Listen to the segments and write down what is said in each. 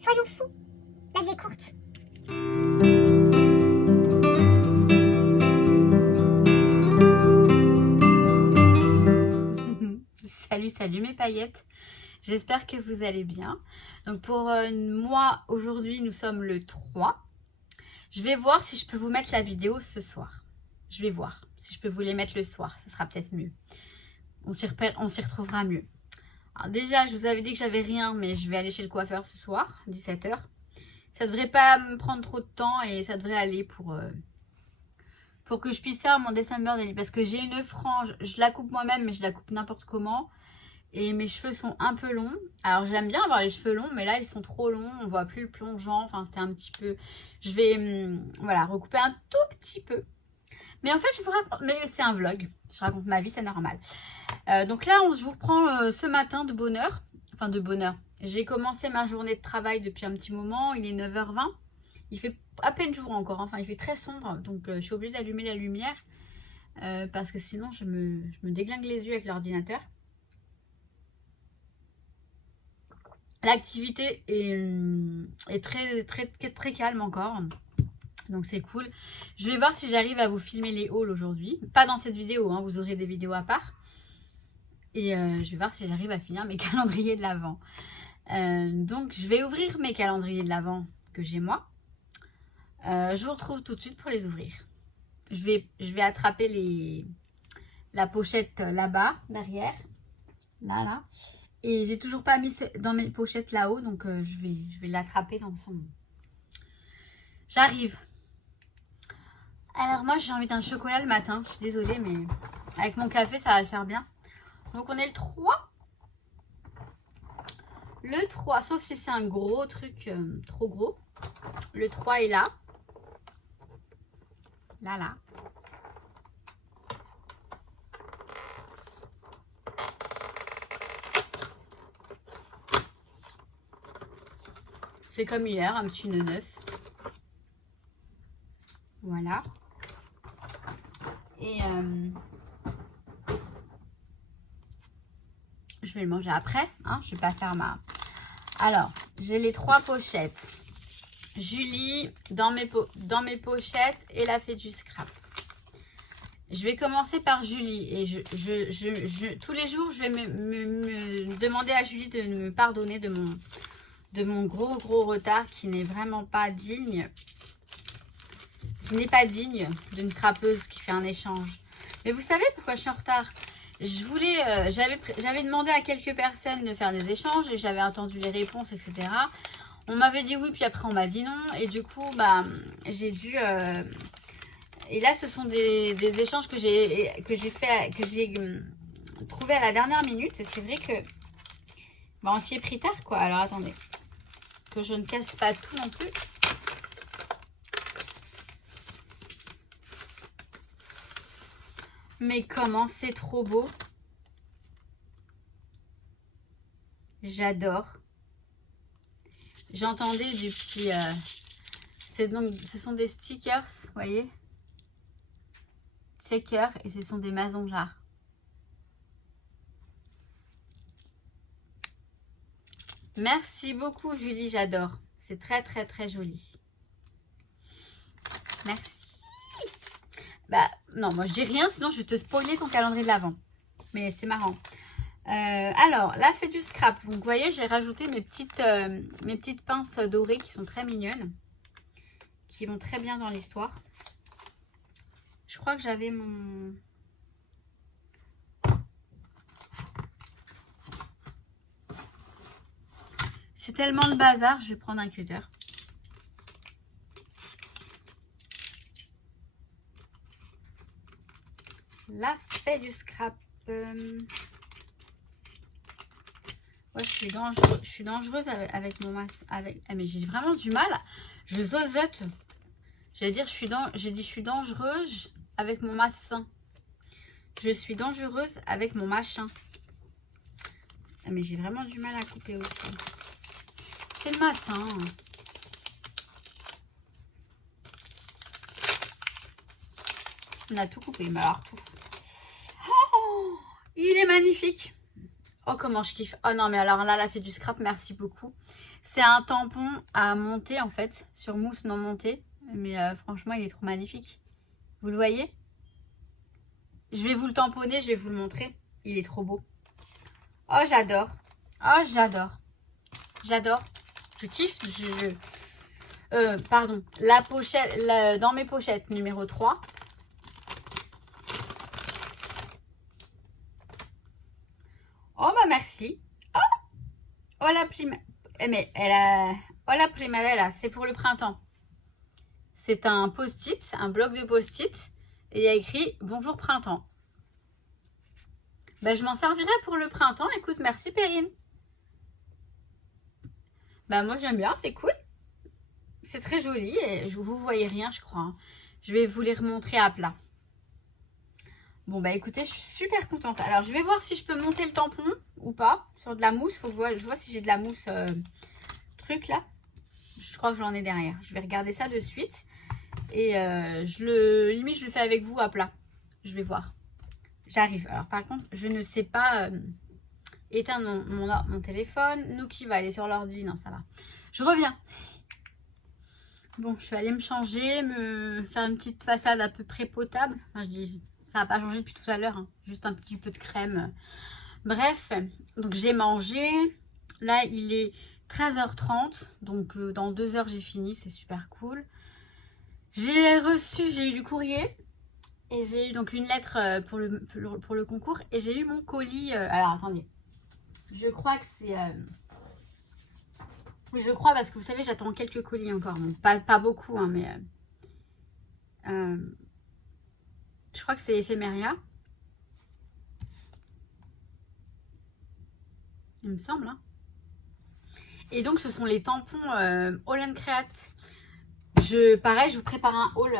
Soyons fous, la vie est courte. Salut mes paillettes, j'espère que vous allez bien. Donc pour moi, aujourd'hui, nous sommes le 3. Je vais voir si je peux vous mettre la vidéo ce soir. Je vais voir si je peux vous les mettre le soir, ce sera peut-être mieux. On s'y retrouvera mieux. Alors déjà, je vous avais dit que j'avais rien, mais je vais aller chez le coiffeur ce soir, 17 h. Ça devrait pas me prendre trop de temps et ça devrait aller pour que je puisse faire mon December Daily. Parce que j'ai une frange, je la coupe moi-même, mais je la coupe n'importe comment. Et mes cheveux sont un peu longs. Alors j'aime bien avoir les cheveux longs, mais là ils sont trop longs. On voit plus le plongeant. Enfin c'est un petit peu... Je vais voilà, recouper un tout petit peu. Mais en fait je vous raconte... Mais c'est un vlog. Je raconte ma vie, c'est normal. Donc là je vous reprends ce matin de bonne heure. Enfin de bonne heure. J'ai commencé ma journée de travail depuis un petit moment. Il est 9 h 20. Il fait à peine jour encore. Enfin il fait très sombre. Donc je suis obligée d'allumer la lumière. Parce que sinon je me déglingue les yeux avec l'ordinateur. L'activité est très calme encore. Donc c'est cool. Je vais voir si j'arrive à vous filmer les hauls aujourd'hui. Pas dans cette vidéo, hein, vous aurez des vidéos à part. Et je vais voir si j'arrive à finir mes calendriers de l'Avent. Donc je vais ouvrir mes calendriers de l'Avent que j'ai moi. Je vous retrouve tout de suite pour les ouvrir. Je vais attraper la pochette là-bas, derrière. Là. Et j'ai toujours pas mis dans mes pochettes là-haut, donc je vais l'attraper dans son... J'arrive. Alors moi j'ai envie d'un chocolat le matin, je suis désolée, mais avec mon café ça va le faire bien. Donc on est le 3. Le 3, sauf si c'est un gros truc trop gros. Le 3 est là. Là. C'est comme hier, un petit 9. Voilà. Et je vais le manger après. Hein, je vais pas faire ma... Alors, j'ai les 3 pochettes. Julie dans mes pochettes et la fée du scrap. Je vais commencer par Julie. Et tous les jours, je vais me demander à Julie de me pardonner de mon gros retard qui n'est vraiment pas digne. Qui n'est pas digne d'une scrapeuse qui fait un échange. Mais vous savez pourquoi je suis en retard? Je voulais, j'avais demandé à quelques personnes de faire des échanges et j'avais entendu les réponses, etc. On m'avait dit oui, puis après on m'a dit non. Et du coup, bah, j'ai dû... Et là, ce sont des échanges que j'ai trouvé à la dernière minute. Et c'est vrai que... Bah, on s'y est pris tard, quoi. Alors, attendez. Que je ne casse pas tout non plus. Mais comment c'est trop beau. J'adore. J'entendais du petit... ce sont des stickers, vous voyez. Checker, et ce sont des masonjards. Merci beaucoup Julie, j'adore. C'est très joli. Merci. Bah non, moi je dis rien, sinon je vais te spoiler ton calendrier de l'Avent. Mais c'est marrant. Alors, la fée du scrap. Donc, vous voyez, j'ai rajouté mes petites pinces dorées qui sont très mignonnes. Qui vont très bien dans l'histoire. Je crois que j'avais mon... C'est tellement le bazar, je vais prendre un cutter. La fée du scrap. Ouais, je suis dangereuse avec mon masque. Mais j'ai vraiment du mal. Je zozote. J'ai dit je suis dangereuse avec mon massin. Je suis dangereuse avec mon machin. Mais j'ai vraiment du mal à couper aussi. C'est le matin. On a tout coupé, mais alors tout. Oh, il est magnifique. Oh, comment je kiffe. Oh non, mais alors là, la fée du scrap, merci beaucoup. C'est un tampon à monter en fait, sur mousse non montée. Mais franchement, il est trop magnifique. Vous le voyez? Je vais vous le tamponner, je vais vous le montrer. Il est trop beau. Oh, j'adore. Oh, j'adore. J'adore. Je kiffe. Pardon. La pochette, dans mes pochettes numéro 3. Oh, bah merci. Oh, la prima... Mais elle a... Oh, la primavera, c'est pour le printemps. C'est un post-it, un bloc de post-it. Et il y a écrit « Bonjour printemps ». Ben, je m'en servirai pour le printemps. Écoute, merci Perrine. Ben, moi j'aime bien, c'est cool. C'est très joli et vous voyez rien, je crois. Je vais vous les remontrer à plat. Bon, bah écoutez, je suis super contente. Alors, je vais voir si je peux monter le tampon ou pas sur de la mousse. Faut que je vois si j'ai de la mousse truc là. Je crois que j'en ai derrière. Je vais regarder ça de suite. Et limite, je le fais avec vous à plat. Je vais voir. J'arrive. Alors, par contre, je ne sais pas éteindre mon téléphone. Nous qui va aller sur l'ordi. Non, ça va. Je reviens. Bon, je suis allée me changer, me faire une petite façade à peu près potable. Enfin, je dis, ça n'a pas changé depuis tout à l'heure. Hein. Juste un petit peu de crème. Bref, donc j'ai mangé. Là, il est 13h30. Donc, dans 2 heures, j'ai fini. C'est super cool. J'ai eu du courrier. Et j'ai eu donc une lettre pour le concours. Et j'ai eu mon colis. Alors, attendez. Je crois que c'est... Oui, je crois parce que vous savez, j'attends quelques colis encore. Bon, pas beaucoup, hein, mais... je crois que c'est Ephemeria. Il me semble. Hein. Et donc, ce sont les tampons All & Create. Pareil, je vous prépare un haul.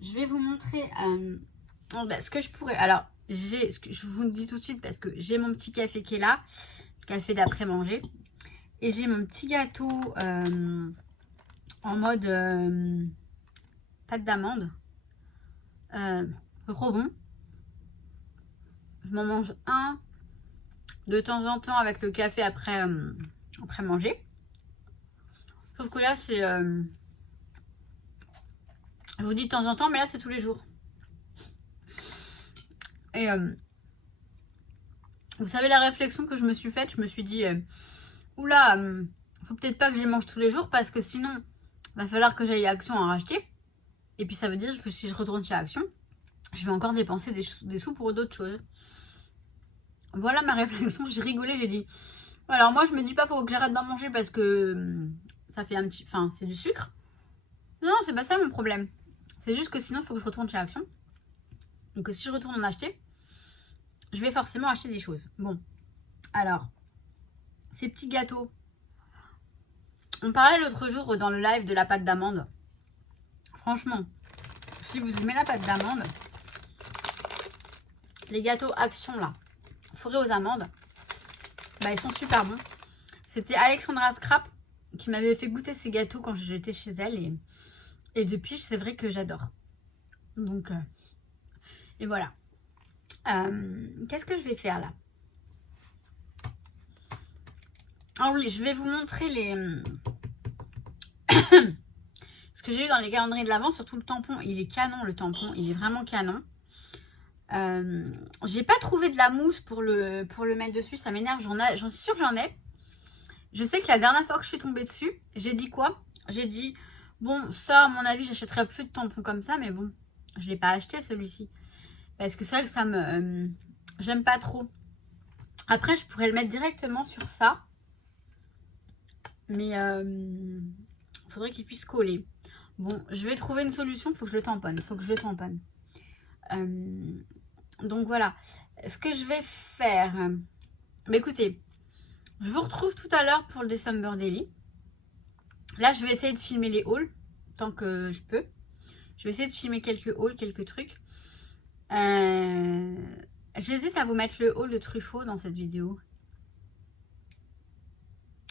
Je vais vous montrer ce que je pourrais. Alors, je vous le dis tout de suite parce que j'ai mon petit café qui est là. Le café d'après-manger. Et j'ai mon petit gâteau en mode pâte d'amande. Rebond. Je m'en mange un de temps en temps avec le café après manger. Sauf que là, c'est... je vous dis de temps en temps, mais là, c'est tous les jours. Et vous savez la réflexion que je me suis faite? Je me suis dit... oula, faut peut-être pas que je les mange tous les jours parce que sinon, va falloir que j'aille à Action en racheter. Et puis ça veut dire que si je retourne chez Action, je vais encore dépenser des sous pour d'autres choses. Voilà ma réflexion, j'ai rigolé, j'ai dit. Alors moi je me dis pas faut que j'arrête d'en manger parce que ça fait un petit... Enfin, c'est du sucre. Non, c'est pas ça mon problème. C'est juste que sinon il faut que je retourne chez Action. Donc si je retourne en acheter, je vais forcément acheter des choses. Bon, alors... Ces petits gâteaux. On parlait l'autre jour dans le live de la pâte d'amande. Franchement, si vous aimez la pâte d'amande, les gâteaux Action là, fourrés aux amandes, bah ils sont super bons. C'était Alexandra Scrap qui m'avait fait goûter ces gâteaux quand j'étais chez elle. Et depuis, c'est vrai que j'adore. Donc, et voilà. Qu'est-ce que je vais faire là? Ah oui, je vais vous montrer ce que j'ai eu dans les calendriers de l'Avent, surtout le tampon. Il est canon, le tampon. Il est vraiment canon. J'ai pas trouvé de la mousse pour le mettre dessus. Ça m'énerve. J'en suis sûre que j'en ai. Je sais que la dernière fois que je suis tombée dessus, j'ai dit quoi? J'ai dit, bon, ça, à mon avis, j'achèterai plus de tampons comme ça. Mais bon, je l'ai pas acheté celui-ci. Parce que c'est vrai que ça me... j'aime pas trop. Après, je pourrais le mettre directement sur ça. Mais il faudrait qu'il puisse coller. Bon, je vais trouver une solution. Il faut que je le tamponne. Donc voilà. Ce que je vais faire... bah, écoutez, je vous retrouve tout à l'heure pour le December Daily. Là, je vais essayer de filmer les hauls. Tant que je peux. Je vais essayer de filmer quelques hauls, quelques trucs. J'hésite à vous mettre le haul de Truffaut dans cette vidéo.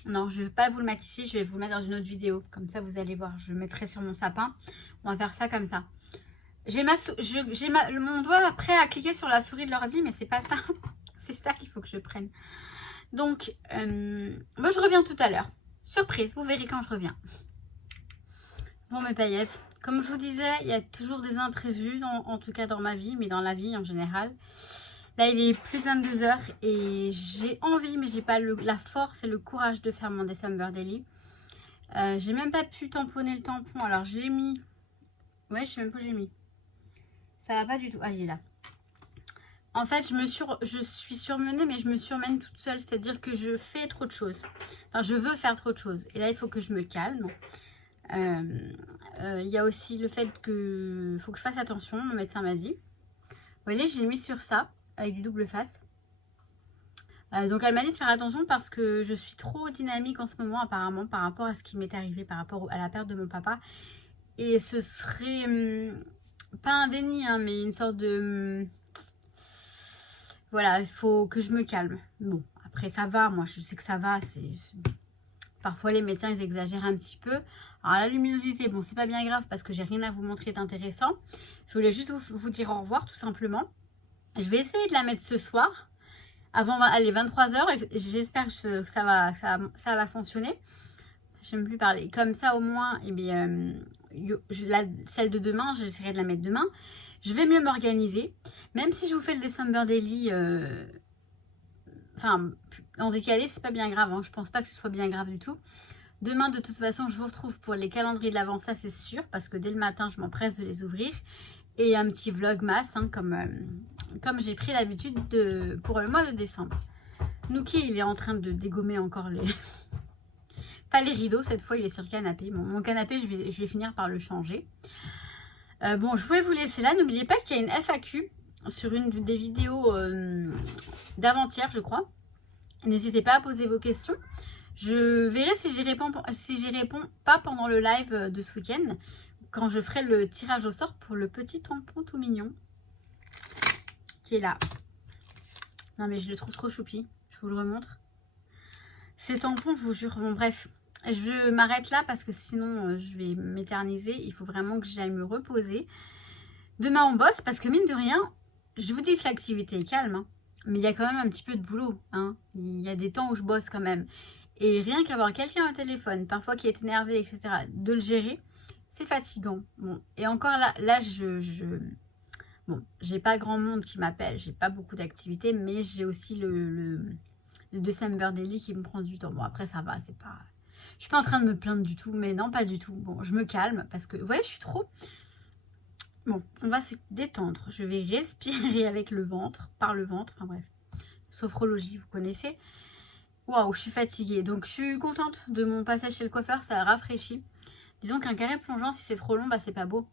Non, je ne vais pas vous le mettre ici, je vais vous le mettre dans une autre vidéo. Comme ça, vous allez voir. Je le mettrai sur mon sapin. On va faire ça comme ça. J'ai mon doigt prêt à cliquer sur la souris de l'ordi, mais c'est pas ça. C'est ça qu'il faut que je prenne. Donc, moi je reviens tout à l'heure. Surprise, vous verrez quand je reviens. Bon mes paillettes, comme je vous disais, il y a toujours des imprévus, en tout cas dans ma vie, mais dans la vie en général. Là il est plus de 22 h et j'ai envie, mais j'ai pas la force et le courage de faire mon December Daily. J'ai même pas pu tamponner le tampon, alors je l'ai mis. Ouais, je sais même pas où j'ai mis. Ça va pas du tout. Ah, il est là. En fait, je suis surmenée, mais je me surmène toute seule. C'est-à-dire que je fais trop de choses. Enfin, je veux faire trop de choses. Et là, il faut que je me calme. Il y a aussi le fait que faut que je fasse attention. Mon médecin m'a dit. Vous voyez, je l'ai mis sur ça, avec du double face. Donc, elle m'a dit de faire attention parce que je suis trop dynamique en ce moment, apparemment, par rapport à ce qui m'est arrivé, par rapport à la perte de mon papa. Et ce serait... pas un déni, hein, mais une sorte de... Voilà, il faut que je me calme. Bon, après ça va, moi je sais que ça va. Parfois les médecins ils exagèrent un petit peu. Alors la luminosité, bon c'est pas bien grave parce que j'ai rien à vous montrer d'intéressant. Je voulais juste vous dire au revoir tout simplement. Je vais essayer de la mettre ce soir, avant les 23 h. J'espère que ça va fonctionner. J'aime plus parler. Comme ça au moins, eh bien, celle de demain, j'essaierai de la mettre demain. Je vais mieux m'organiser. Même si je vous fais le December Daily, enfin, en décalé, c'est pas bien grave. Hein. Je pense pas que ce soit bien grave du tout. Demain, de toute façon, je vous retrouve pour les calendriers de l'Avent, ça c'est sûr. Parce que dès le matin, je m'empresse de les ouvrir. Et un petit vlogmas, hein, comme j'ai pris l'habitude pour le mois de décembre. Nouki, il est en train de dégommer encore les... Pas les rideaux, cette fois il est sur le canapé. Bon, mon canapé, je vais finir par le changer. Bon, je vais vous laisser là. N'oubliez pas qu'il y a une FAQ sur une des vidéos d'avant-hier, je crois. N'hésitez pas à poser vos questions. Je verrai si j'y réponds pas pendant le live de ce week-end, quand je ferai le tirage au sort pour le petit tampon tout mignon qui est là. Non mais je le trouve trop choupi. Je vous le remontre. Ces tampons, je vous jure. Bon bref. Je m'arrête là parce que sinon je vais m'éterniser. Il faut vraiment que j'aille me reposer. Demain on bosse parce que mine de rien, je vous dis que l'activité est calme. Hein, mais il y a quand même un petit peu de boulot. Hein, il y a des temps où je bosse quand même. Et rien qu'avoir quelqu'un au téléphone, parfois qui est énervé, etc., de le gérer, c'est fatigant. Bon, et encore là bon, j'ai pas grand monde qui m'appelle. J'ai pas beaucoup d'activités. Mais j'ai aussi le December Daily qui me prend du temps. Bon après ça va, c'est pas... Je suis pas en train de me plaindre du tout, mais non, pas du tout. Bon, je me calme parce que, vous voyez, je suis trop... Bon, on va se détendre. Je vais respirer avec le ventre, par le ventre, enfin bref. Sophrologie, vous connaissez. Waouh, je suis fatiguée. Donc, je suis contente de mon passage chez le coiffeur, ça a rafraîchi. Disons qu'un carré plongeant, si c'est trop long, bah c'est pas beau.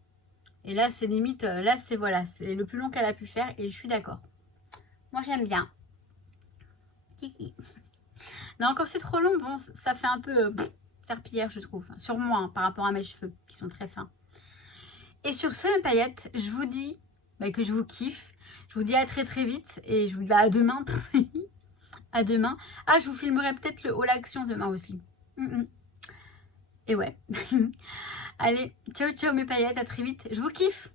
Et là, c'est limite, là, c'est voilà, c'est le plus long qu'elle a pu faire et je suis d'accord. Moi, j'aime bien. Hihi. Non, encore c'est trop long, bon, ça fait un peu serpillière, je trouve. Sur moi, hein, par rapport à mes cheveux, qui sont très fins. Et sur ce, mes paillettes, je vous dis que je vous kiffe. Je vous dis à très très vite. Et je vous dis à demain. À demain. Ah, je vous filmerai peut-être le haul action demain aussi. Et ouais. Allez, ciao ciao mes paillettes, à très vite. Je vous kiffe.